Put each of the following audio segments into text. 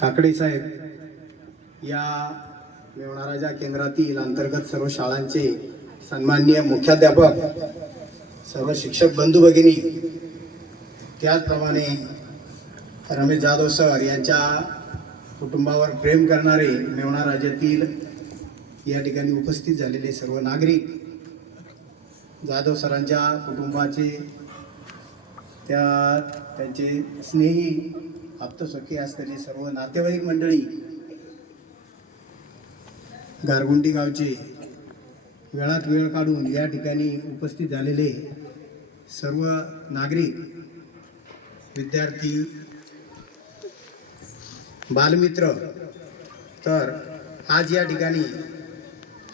काकडे साहेब या मेवणाराजा केंद्रातील अंतर्गत सर्व शाळांचे सन्माननीय मुख्याध्यापक सर्व शिक्षक बंधू भगिनी त्याचप्रमाणे रमेश जाधव सर यांच्या कुटुंबावर प्रेम करणारे मेवणा राज्यातील या ठिकाणी उपस्थित झालेले सर्व नागरिक जाधव सरांच्या कुटुंबाचे त्या त्यांचे स्नेही आप्तसखी असलेली सर्व नातेवाईक मंडळी गारगुंडी गावचे वेळात वेळ काढून या ठिकाणी उपस्थित झालेले सर्व नागरिक विद्यार्थी बालमित्र तर आज या ठिकाणी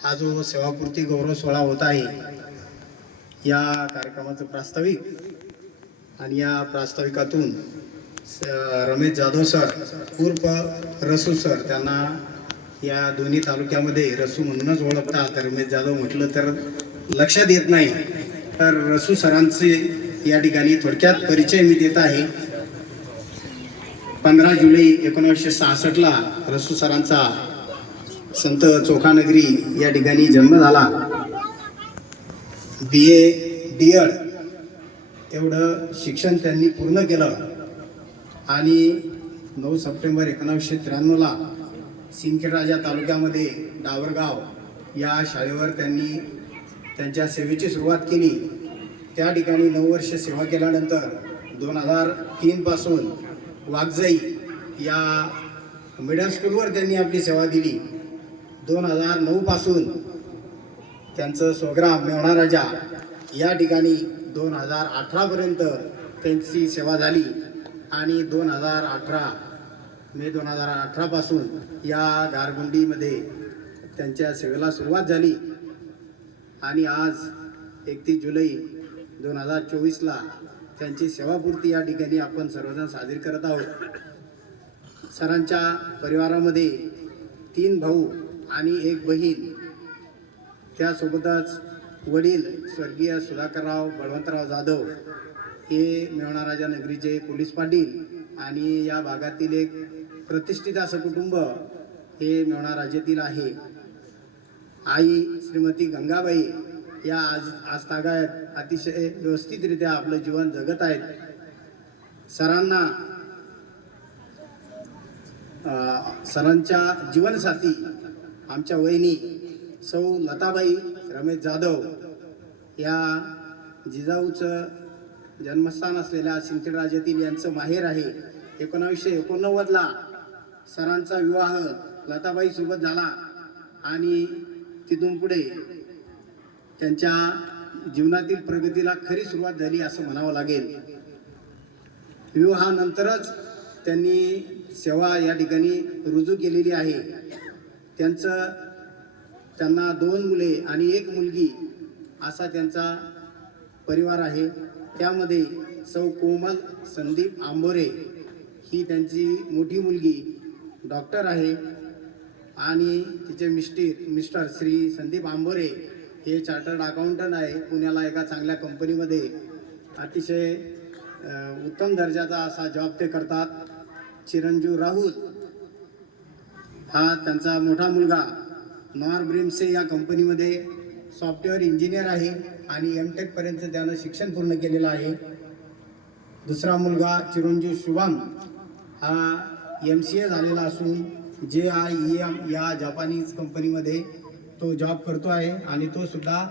हा जो सेवापूर्ती गौरव सोहळा होत आहे या कार्यक्रमाचं प्रास्ताविक आणि या प्रास्ताविकातून रमेश जाधव सर उर्फ रसू सर त्यांना या दोन्ही तालुक्यामध्ये रसू म्हणूनच ओळखतात. रमेश जाधव म्हटलं तर लक्षात येत नाही. तर रसू सरांचे या ठिकाणी थोडक्यात परिचय मी देत आहे. पंधरा जुलै एकोणीसशे सहासष्टला रसू सरांचा संत चोखानगरी या ठिकाणी जन्म झाला. बी ए डी एड तेवढं शिक्षण त्यांनी पूर्ण केलं. आणि नऊ सप्टेंबर एकोणावीसशे त्र्याण्णवला सिंदखेडराजा तालुक्यामध्ये डावरगाव या शाळेवर त्यांनी त्यांच्या सेवेची सुरुवात केली. त्या ठिकाणी नऊ वर्ष सेवा केल्यानंतर दोन हजार तीनपासून वाघजाई या मिडल स्कूलवर त्यांनी आपली सेवा दिली. दोन हजार नऊपासून त्यांचं स्वग्राम मेवणाराजा या ठिकाणी दोन हजार अठरापर्यंत त्यांची सेवा झाली. आणि दोन हजार अठरा मे दोन हजार अठरापासून या गारगुंडीमध्ये त्यांच्या सेवेला सुरुवात झाली. आणि आज एकतीस जुलै दोन हजार चोवीसला त्यांची सेवापूर्ती या ठिकाणी आपण सर्वजण साजरी करत आहोत. सरांच्या परिवारामध्ये तीन भाऊ आणि एक बहीण. त्यासोबतच वडील स्वर्गीय सुधाकरराव बळवंतराव जाधव हे मेवणाराजा नगरीचे पोलीस पाटील आणि या भागातील एक प्रतिष्ठित असं कुटुंब हे मेवणाराजेतील राज्यातील आहे. आई श्रीमती गंगाबाई या आज आज तागायत अतिशय व्यवस्थितरित्या आपलं जीवन जगत आहेत. सरांना सरांच्या जीवनसाथी आमच्या वहिनी सौ लताबाई रमेश जाधव या जिजाऊचं जन्मस्थान असलेल्या सिंदखेड राजातील यांचं माहेर आहे. एकोणावीसशे एकोणनव्वदला सरांचा विवाह लताबाईसोबत झाला आणि तिथून पुढे त्यांच्या जीवनातील प्रगतीला खरी सुरुवात झाली असं म्हणावं लागेल. विवाहानंतरच त्यांनी सेवा या ठिकाणी रुजू केलेली आहे. त्यांचं त्यांना दोन मुले आणि एक मुलगी असा त्यांचा परिवार आहे. त्यामध्ये सौ कोमल संदीप आंबोरे ही त्यांची मोठी मुलगी डॉक्टर आहे. आणि तिचे मिस्टर मिस्टर श्री संदीप आंबोरे हे चार्टर्ड अकाउंटंट आहे. पुण्याला एका चांगल्या कंपनीमध्ये अतिशय उत्तम दर्जाचा असा जॉब ते करतात. चिरंजीव राहुल हा त्यांचा मोठा मुलगा नॉर ब्रिम्से या कंपनीमध्ये सॉफ्टवेअर इंजिनियर आहे आणि एम टेकपर्यंत त्यानं शिक्षण पूर्ण केलेलं आहे. दुसरा मुलगा चिरंजीव शुभम हा एम सी ए झालेला असून जे आय ई एम या जपानीज कंपनीमध्ये तो जॉब करतो आहे आणि तो सुद्धा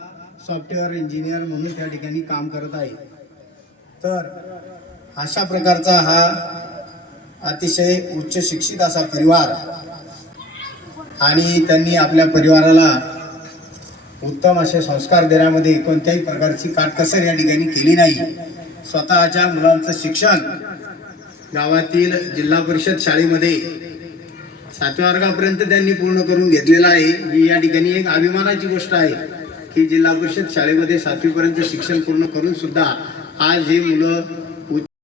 सॉफ्टवेअर इंजिनियर म्हणून त्या ठिकाणी काम करत आहे. तर अशा प्रकारचा हा अतिशय उच्च शिक्षित असा परिवार. आणि त्यांनी आपल्या परिवाराला उत्तम असे संस्कार देण्यामध्ये कोणत्याही प्रकारची काटकसर या ठिकाणी केली नाही. स्वतःच्या मुलांचं शिक्षण गावातील जिल्हा परिषद शाळेमध्ये सातव्या वर्गापर्यंत त्यांनी पूर्ण करून घेतलेलं आहे. ही या ठिकाणी एक अभिमानाची गोष्ट आहे की जिल्हा परिषद शाळेमध्ये सातवीपर्यंत शिक्षण पूर्ण करून सुद्धा आज हे मुलं